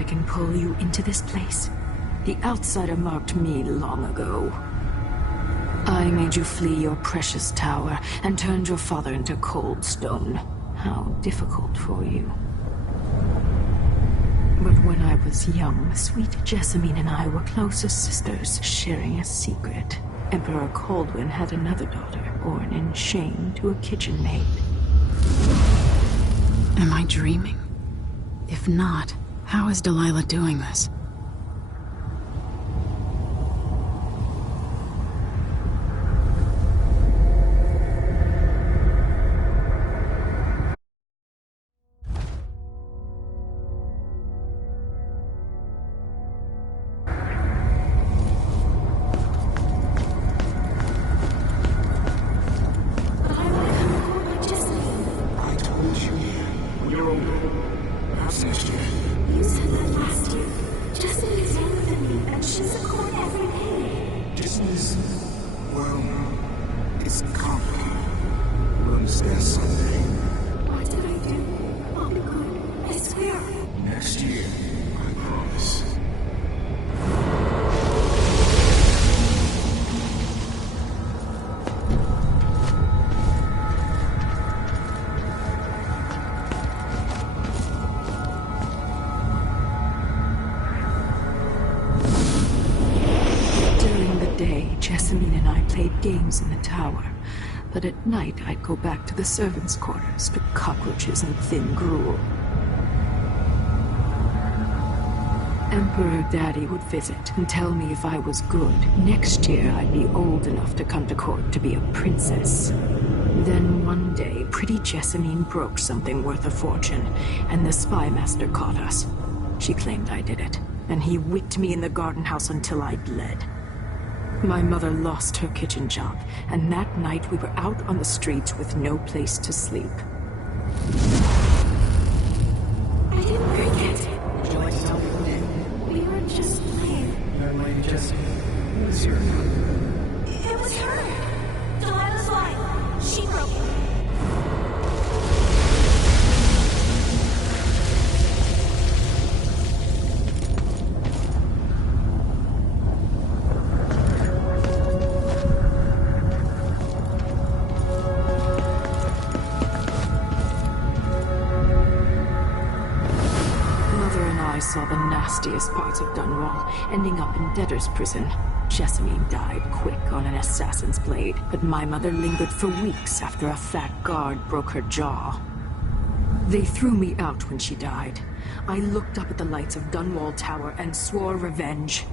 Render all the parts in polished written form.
I can pull you into this place? The outsider marked me long ago. I made you flee your precious tower and turned your father into cold stone. How difficult for you. But when I was young, sweet Jessamine and I were close as sisters, sharing a secret. Emperor Kaldwin had another daughter, born in shame to a kitchen maid. Am I dreaming? If not, how is Delilah doing this? Jessamine and I played games in the tower, but at night I'd go back to the servants' quarters to cockroaches and thin gruel. Emperor Daddy would visit and tell me if I was good. Next year I'd be old enough to come to court to be a princess. Then one day, pretty Jessamine broke something worth a fortune, and the spy master caught us. She claimed I did it, and he whipped me in the garden house until I bled. My mother lost her kitchen job, and that night we were out on the streets with no place to sleep. I didn't forget. Would you like to tell me who did? We were just playing. Young lady Jessie. Who was your... It was her. Delilah's line. She broke it. Saw the nastiest parts of Dunwall, ending up in debtor's prison. Jessamine died quick on an assassin's blade, but my mother lingered for weeks after a fat guard broke her jaw. They threw me out when she died. I looked up at the lights of Dunwall Tower and swore revenge.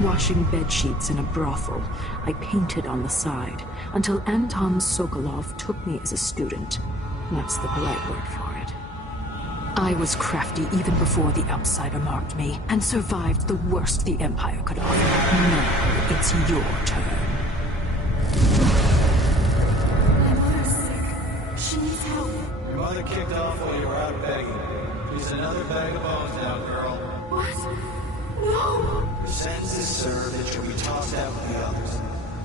Washing bedsheets in a brothel, I painted on the side, until Anton Sokolov took me as a student. That's the polite word for it. I was crafty even before the outsider marked me, and survived the worst the Empire could offer. Now, it's your turn. My mother's sick. She needs help. Your mother kicked off while you were out begging. Here's another bag of bones now, girl. What? No! Your sentence is served and you'll be tossed out with the others.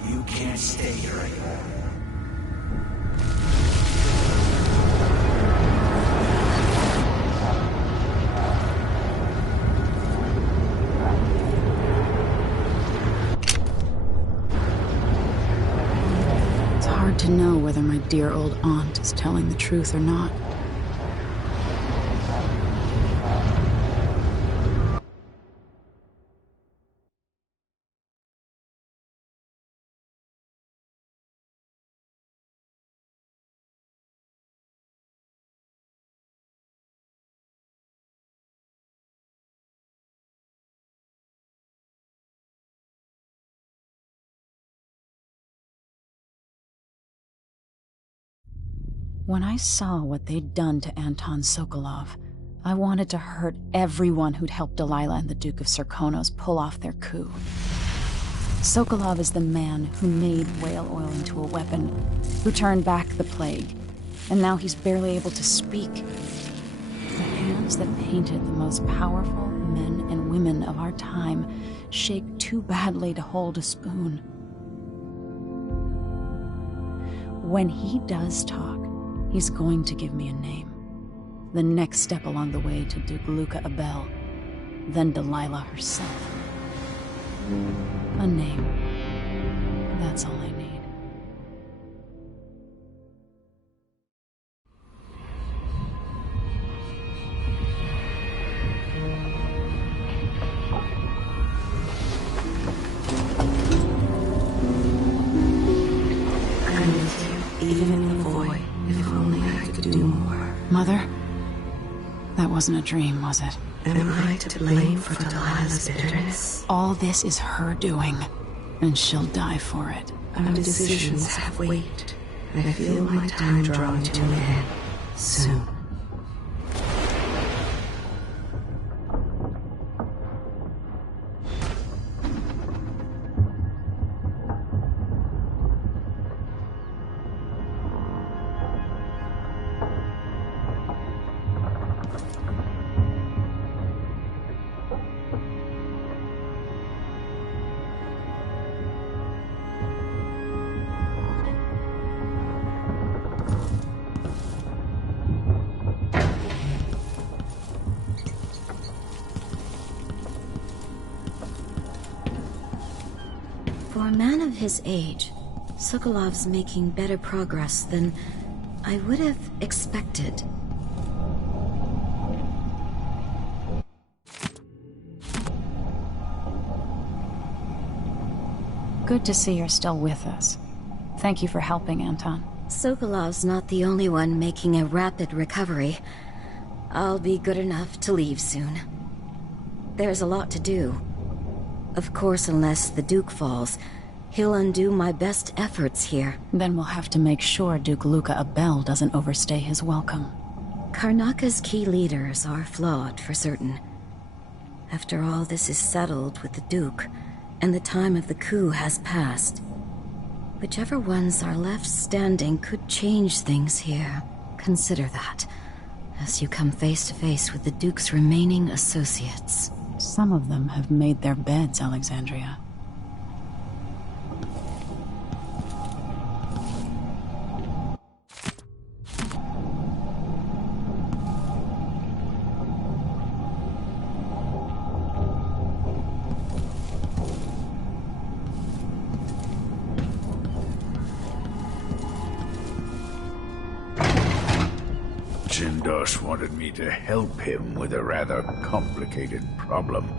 You can't stay here anymore. To know whether my dear old aunt is telling the truth or not. When I saw what they'd done to Anton Sokolov, I wanted to hurt everyone who'd helped Delilah and the Duke of Serkonos pull off their coup. Sokolov is the man who made whale oil into a weapon, who turned back the plague, and now he's barely able to speak. The hands that painted the most powerful men and women of our time shake too badly to hold a spoon. When he does talk, he's going to give me a name. The next step along the way to Duke Luca Abel. then Delilah herself. A name. That's all I need. I'm with you, even in the void. If only I could do more. Mother? That wasn't a dream, was it? Am I to blame for Delilah's bitterness? All this is her doing, and she'll die for it. Our decisions have weight. I feel my time drawing to an end. Soon. For a man of his age, Sokolov's making better progress than I would have expected. Good to see you're still with us. Thank you for helping, Anton. Sokolov's not the only one making a rapid recovery. I'll be good enough to leave soon. There's a lot to do. Of course, unless the Duke falls, he'll undo my best efforts here. Then we'll have to make sure Duke Luca Abel doesn't overstay his welcome. Karnaka's key leaders are flawed, for certain. After all this is settled with the Duke, and the time of the coup has passed, whichever ones are left standing could change things here. Consider that, as you come face to face with the Duke's remaining associates. Some of them have made their beds, Alexandria. Jindosh wanted me to help him with a rather complicated problem.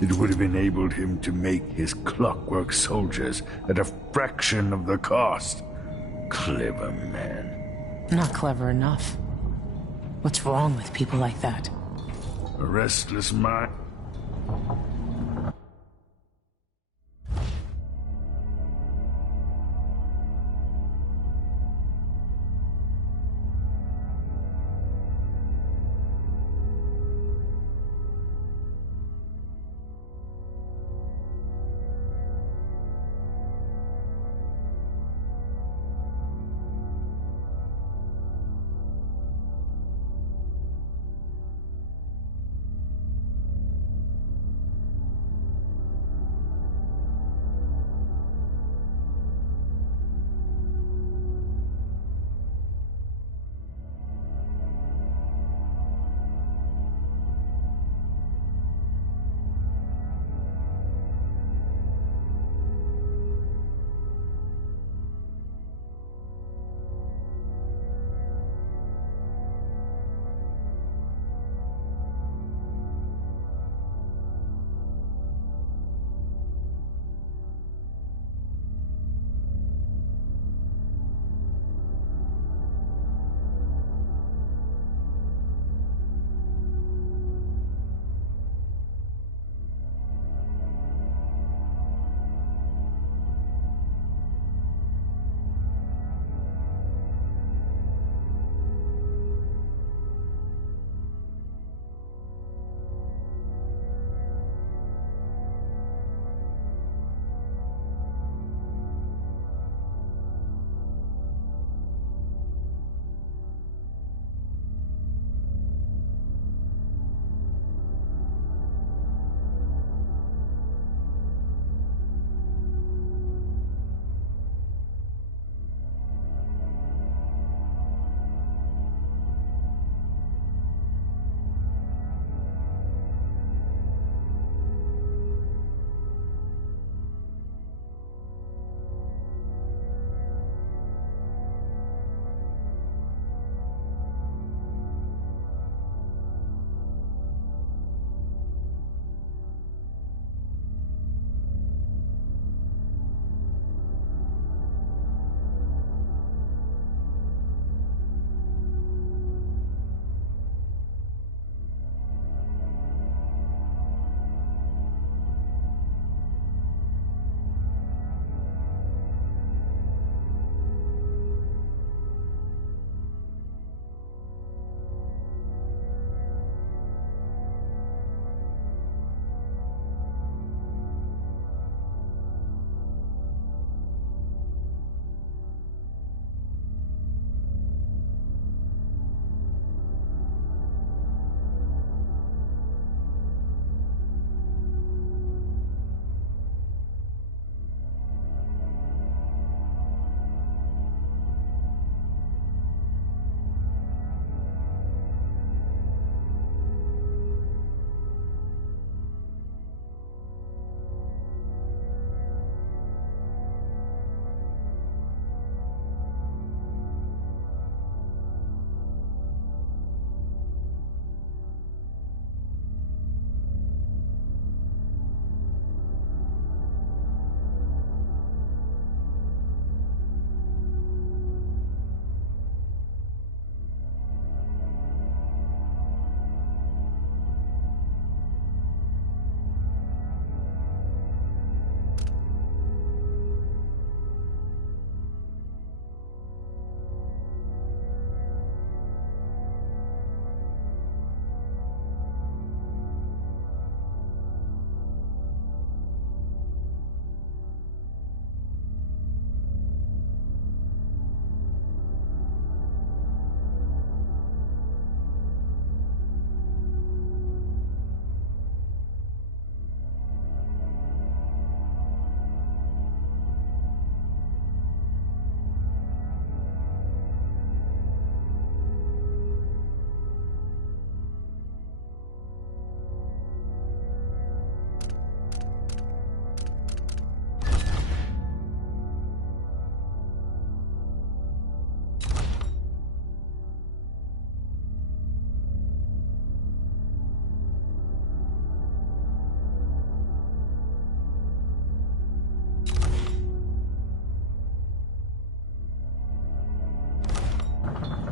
It would have enabled him to make his clockwork soldiers at a fraction of the cost. Clever man. Not clever enough. What's wrong with people like that? A restless mind.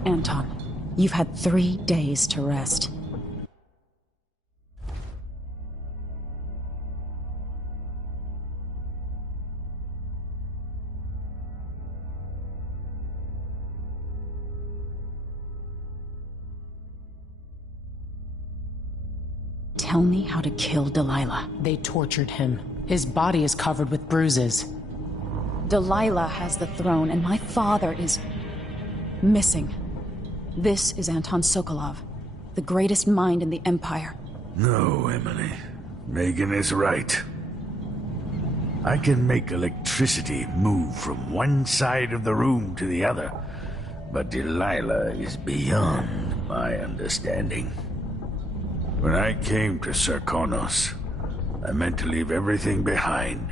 Anton, you've had 3 days to rest. Tell me how to kill Delilah. They tortured him. His body is covered with bruises. Delilah has the throne, and my father is missing. This is Anton Sokolov, the greatest mind in the Empire. No, Emily. Megan is right. I can make electricity move from one side of the room to the other, but Delilah is beyond my understanding. When I came to Serkonos, I meant to leave everything behind.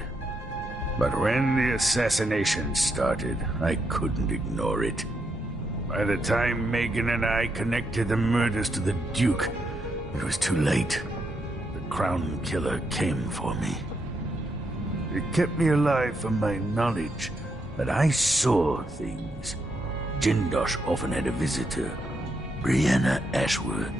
But when the assassination started, I couldn't ignore it. By the time Megan and I connected the murders to the Duke, it was too late. The Crown Killer came for me. It kept me alive from my knowledge, but I saw things. Jindosh often had a visitor, Brianna Ashworth.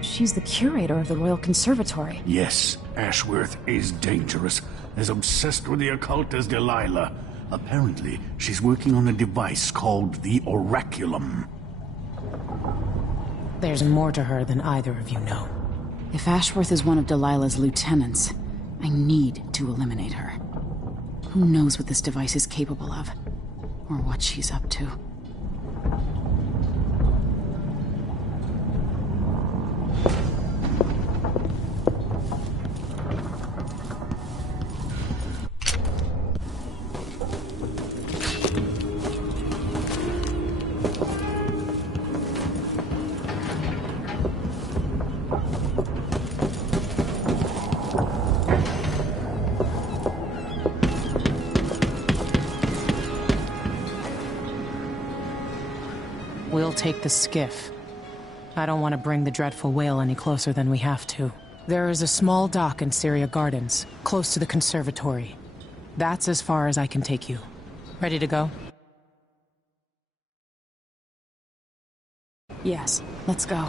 She's the curator of the Royal Conservatory. Yes, Ashworth is dangerous, as obsessed with the occult as Delilah. Apparently, she's working on a device called the Oraculum. There's more to her than either of you know. If Ashworth is one of Delilah's lieutenants, I need to eliminate her. Who knows what this device is capable of, or what she's up to. We'll take the skiff. I don't want to bring the dreadful whale any closer than we have to. There is a small dock in Syria Gardens, close to the conservatory. That's as far as I can take you. Ready to go? Yes, let's go.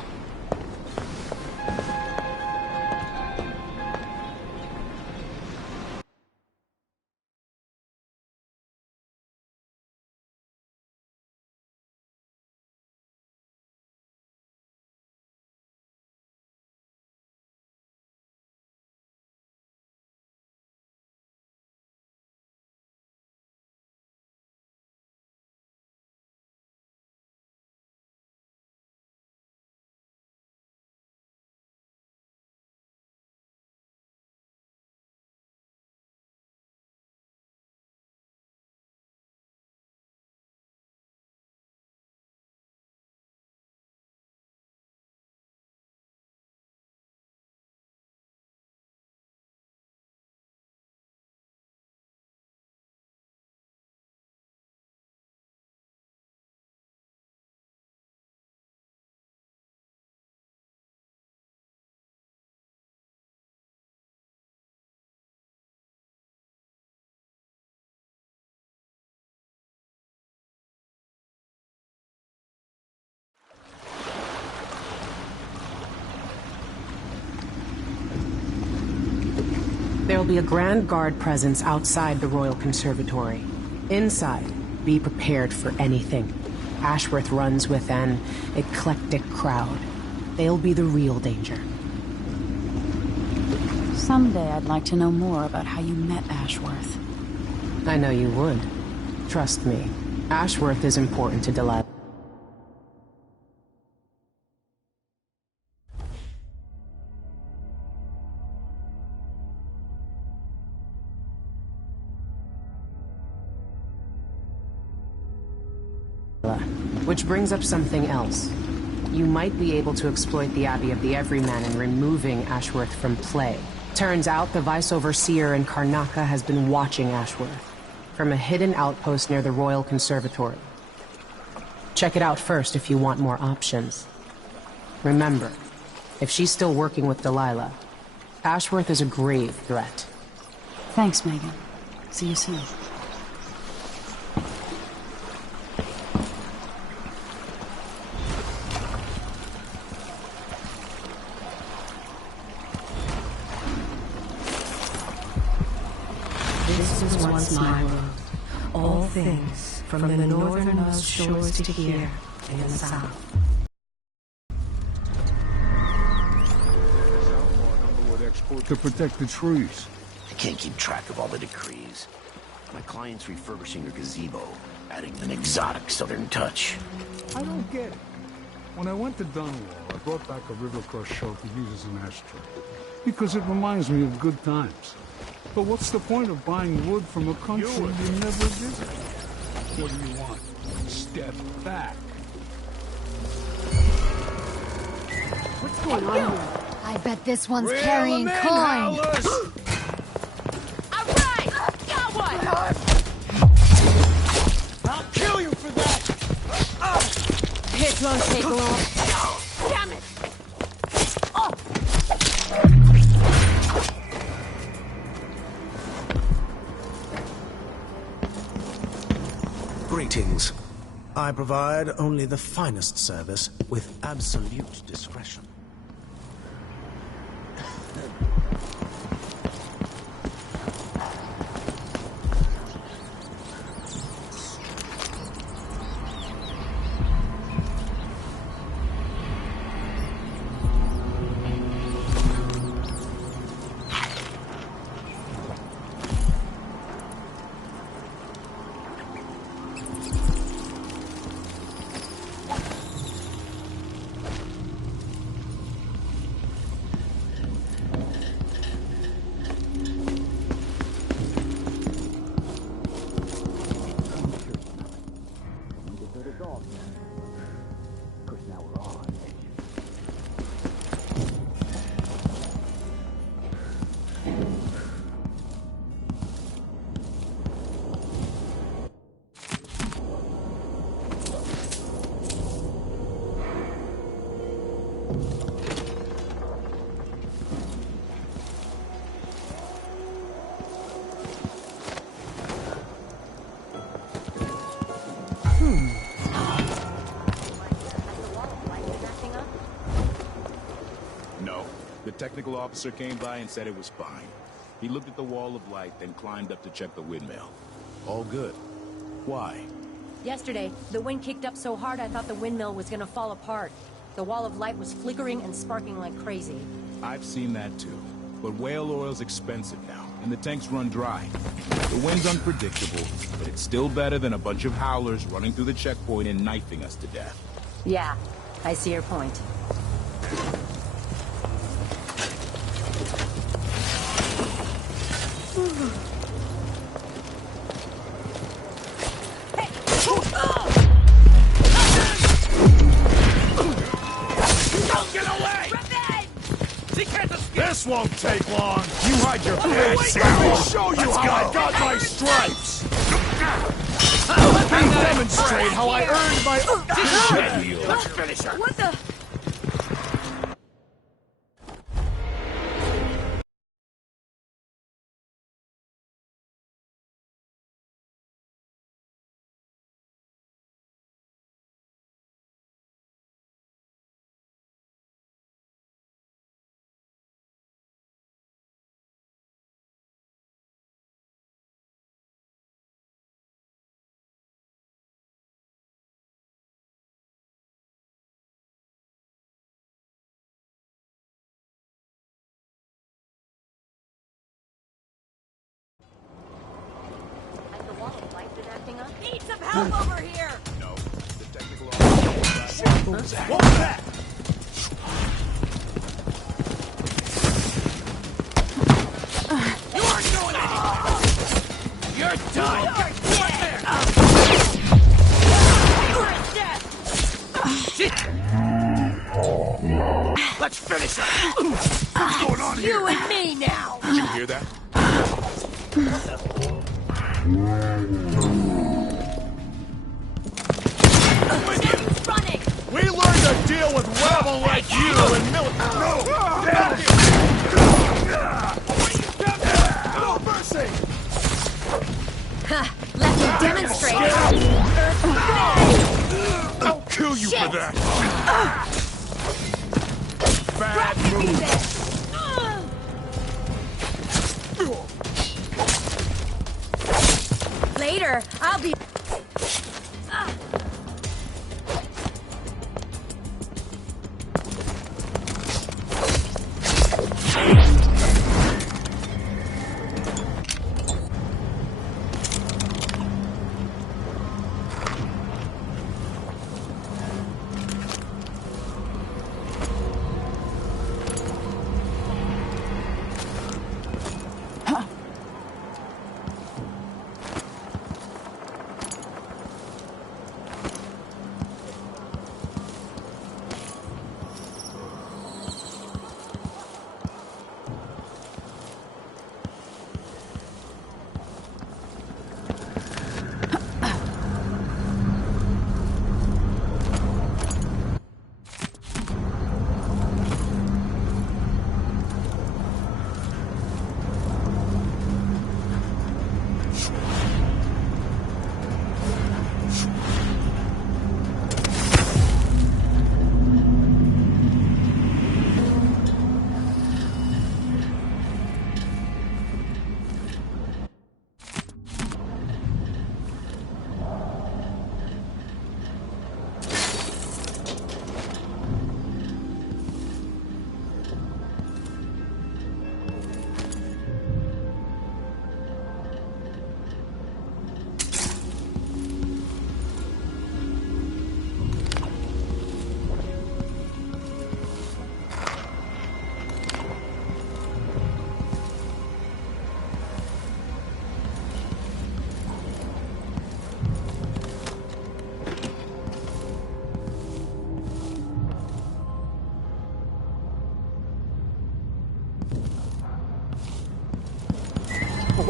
There will be a Grand Guard presence outside the Royal Conservatory. Inside, be prepared for anything. Ashworth runs with an eclectic crowd. They'll be the real danger. Someday I'd like to know more about how you met Ashworth. I know you would. Trust me. Ashworth is important to Delilah. Which brings up something else. You might be able to exploit the Abbey of the Everyman in removing Ashworth from play. Turns out the Vice Overseer in Karnaca has been watching Ashworth from a hidden outpost near the Royal Conservatory. Check it out first if you want more options. Remember, if she's still working with Delilah, Ashworth is a grave threat. Thanks, Megan. See you soon. once my world. All things, from the northernmost shores to here in the south. To protect the trees. I can't keep track of all the decrees. My client's refurbishing her gazebo, adding an exotic southern touch. I don't get it. When I went to Dunwall, I brought back a Rivercross show to use as an ashtray. Because it reminds me of good times. But what's the point of buying wood from a country you never visit? What do you want? Step back. What's going on here? I bet this one's carrying coin. Alright! Got one! I'll kill you for that! Hit won't take long. Damn it! Greetings. I provide only the finest service with absolute discretion. The technical officer came by and said it was fine. He looked at the wall of light, then climbed up to check the windmill. All good. Why? Yesterday, the wind kicked up so hard I thought the windmill was gonna fall apart. The wall of light was flickering and sparking like crazy. I've seen that too. But whale oil's expensive now, and the tanks run dry. The wind's unpredictable, but it's still better than a bunch of howlers running through the checkpoint and knifing us to death. Yeah, I see your point. This won't take long. You hide your face. Let me show you how I got my stripes. Let me demonstrate how I earned my. Let's finish her. What the? Need some help over here! No, the technical officer... What was that? You aren't going anywhere! You're done! You're dead! Let's finish her! What's going on here? You and me now! Did you hear that? Running! We learned to deal with rabble like you in military. No mercy! Let me demonstrate! I'll kill you for that. Bad move. later. I'll be...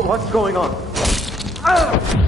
What's going on? Ah!